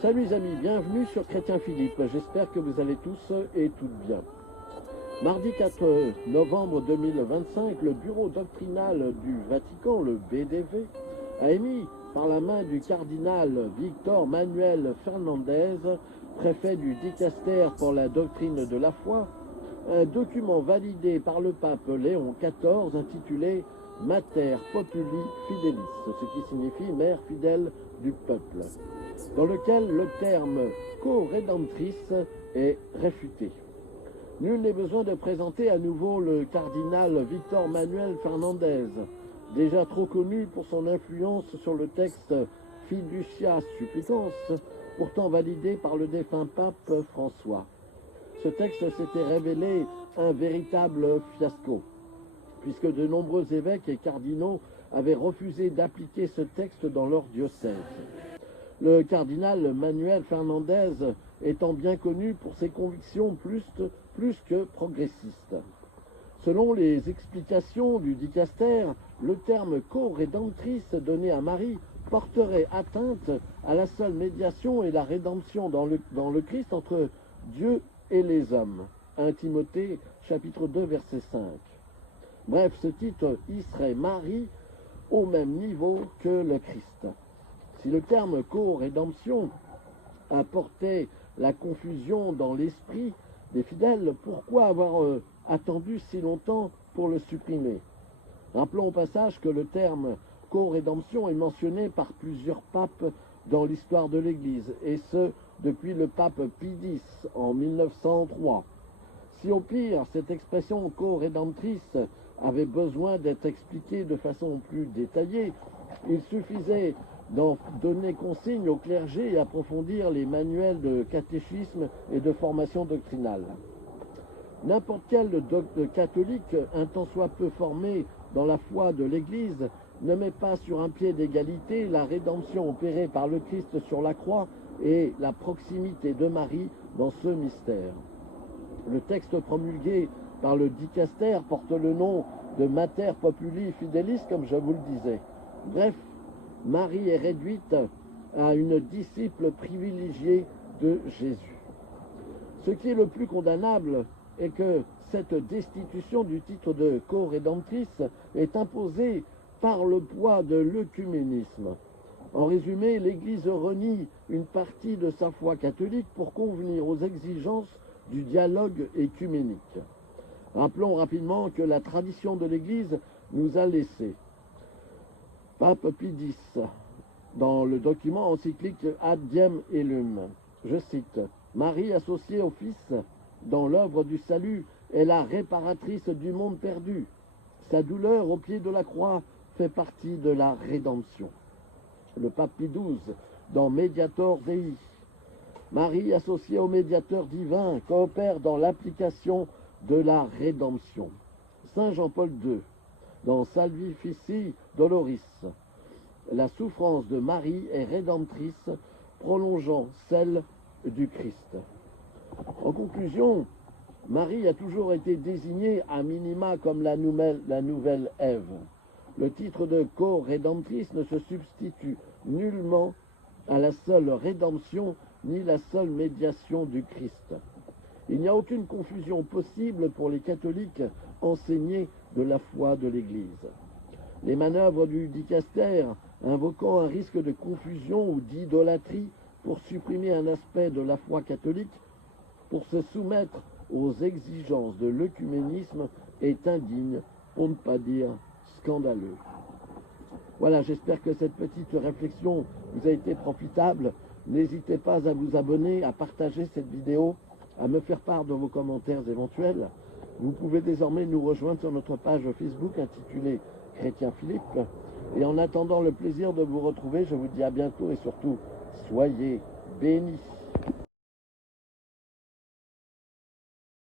Salut les amis, bienvenue sur Chrétien Philippe. J'espère que vous allez tous et toutes bien. Mardi 4 novembre 2025, le bureau doctrinal du Vatican, le BDV, a émis par la main du cardinal Victor Manuel Fernandez, préfet du Dicaster pour la doctrine de la foi, un document validé par le pape Léon XIV intitulé Mater Populi Fidelis, ce qui signifie mère fidèle du peuple, dans lequel le terme co-rédemptrice est réfuté. Nul n'est besoin de présenter à nouveau le cardinal Victor Manuel Fernandez, déjà trop connu pour son influence sur le texte Fiducia Supplicans, pourtant validé par le défunt pape François. Ce texte s'était révélé un véritable fiasco, puisque de nombreux évêques et cardinaux avaient refusé d'appliquer ce texte dans leur diocèse. Le cardinal Manuel Fernandez étant bien connu pour ses convictions plus que progressistes. Selon les explications du dicaster, le terme co-rédemptrice donné à Marie porterait atteinte à la seule médiation et la rédemption dans le Christ entre Dieu et les hommes. 1 Timothée chapitre 2 verset 5. Bref, ce titre hisserait Marie au même niveau que le Christ. Si le terme co-rédemption apportait la confusion dans l'esprit des fidèles, pourquoi avoir attendu si longtemps pour le supprimer? Rappelons au passage que le terme co-rédemption est mentionné par plusieurs papes dans l'histoire de l'Église, et ce, depuis le pape Pie X en 1903. Si au pire, cette expression co-rédemptrice avait besoin d'être expliquée de façon plus détaillée, il suffisait d'en donner consigne au clergé et approfondir les manuels de catéchisme et de formation doctrinale. N'importe quel catholique, un tant soit peu formé dans la foi de l'Église, ne met pas sur un pied d'égalité la rédemption opérée par le Christ sur la croix et la proximité de Marie dans ce mystère. Le texte promulgué par le dicaster porte le nom de Mater Populi Fidelis, comme je vous le disais. Bref, Marie est réduite à une disciple privilégiée de Jésus. Ce qui est le plus condamnable est que cette destitution du titre de co-rédemptrice est imposée par le poids de l'œcuménisme. En résumé, l'Église renie une partie de sa foi catholique pour convenir aux exigences du dialogue œcuménique. Rappelons rapidement que la tradition de l'Église nous a laissé. Pape Pie X, dans le document encyclique Ad Diem Illum, je cite, « Marie associée au Fils dans l'œuvre du salut est la réparatrice du monde perdu. Sa douleur au pied de la croix fait partie de la rédemption. » Le pape Pie XII, dans Mediator Dei, « Marie associée au médiateur divin coopère dans l'application de la rédemption. » Saint Jean-Paul II, dans Salvifici Doloris, la souffrance de Marie est rédemptrice, prolongeant celle du Christ. En conclusion, Marie a toujours été désignée à minima comme la nouvelle Ève. Le titre de co-rédemptrice ne se substitue nullement à la seule rédemption ni la seule médiation du Christ. Il n'y a aucune confusion possible pour les catholiques enseignés de la foi de l'Église. Les manœuvres du dicaster, invoquant un risque de confusion ou d'idolâtrie pour supprimer un aspect de la foi catholique, pour se soumettre aux exigences de l'œcuménisme, est indigne, pour ne pas dire scandaleux. Voilà, j'espère que cette petite réflexion vous a été profitable. N'hésitez pas à vous abonner, à partager cette vidéo, à me faire part de vos commentaires éventuels. Vous pouvez désormais nous rejoindre sur notre page Facebook intitulée Chrétien Philippe. Et en attendant le plaisir de vous retrouver, je vous dis à bientôt et surtout, soyez bénis.